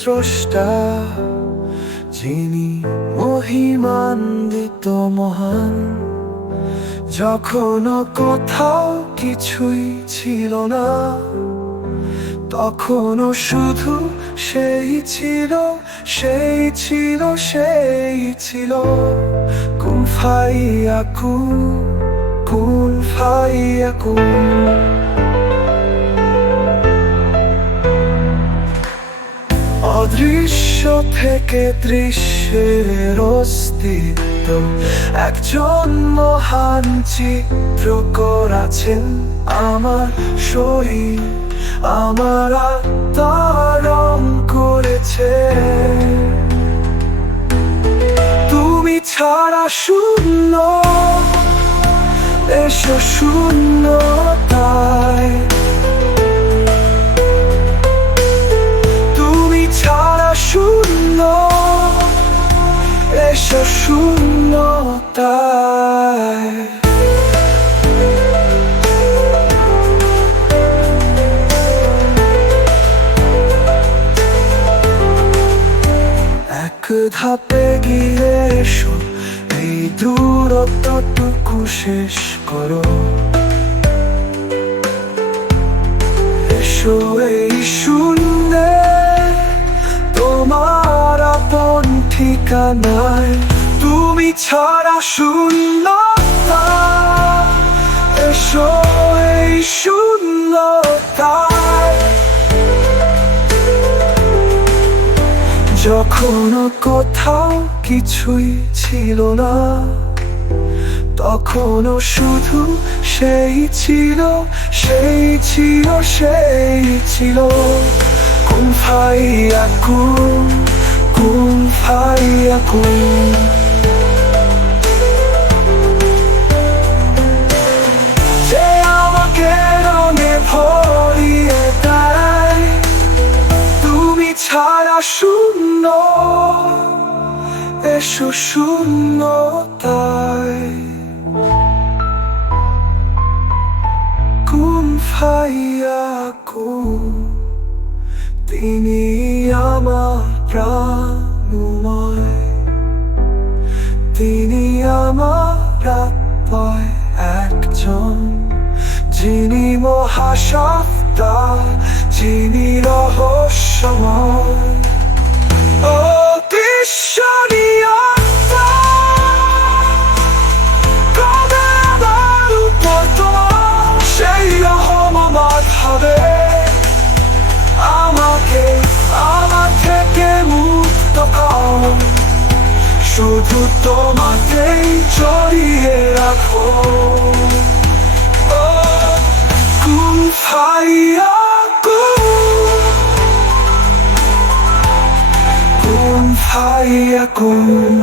স্রষ্টা, যিনি মহিমান্বিত মহান। যখন কোথাও কিছুই ছিল না, তখনও শুধু সেই ছিল, সেই ছিল, সেই ছিল। কুন ফায়াকুন, কুন ফায়াকুন। অদৃশ্য থেকে দৃশ্যের অস্তিত্ব একজন মহান চিত্র করেছেন আমার শরীর, আমার আত্মা রং করেছে। তুমি ছাড়া শূন্য, এসো শূন্যতায়। তুমি ছাড়া শূন্য, এসো শূন্যতায়। এক ধাপে গিয়ে এসো, এই দূরত্বটুকু শেষ করো। এসো এই শূন্যে, তোমার আপন ঠিকানায়। তুমি ছাড়া শূন্যতা, এসো এই শূন্যতায়। যখন কোথাও কিছুই ছিল না, তখনও শুধু সেই ছিল, সেই ছিল, সেই ছিল। কুন ফায়াকুন, কুন ফায়াকুন। যে আমাকে রঙে ভরিয়ে দেয়, তুমি ছাড়া শূন্য, এসো শূন্যতায়। কুন ফায়াকুন, তিনি আমার প্রাণময়, তিনি আমার প্রাপ্য একজন, যিনি মহাসত্তা, যিনি রহস্যময়। অদৃশ্যনীয় কবে আবার উপর তোমার সেই রহমত হবে। আমাকে আমার থেকে মুক্ত কর, শুধু তোমাকেই জড়িয়ে রাখো। কুন ফায়াকুন, কুন ফায়াকুন।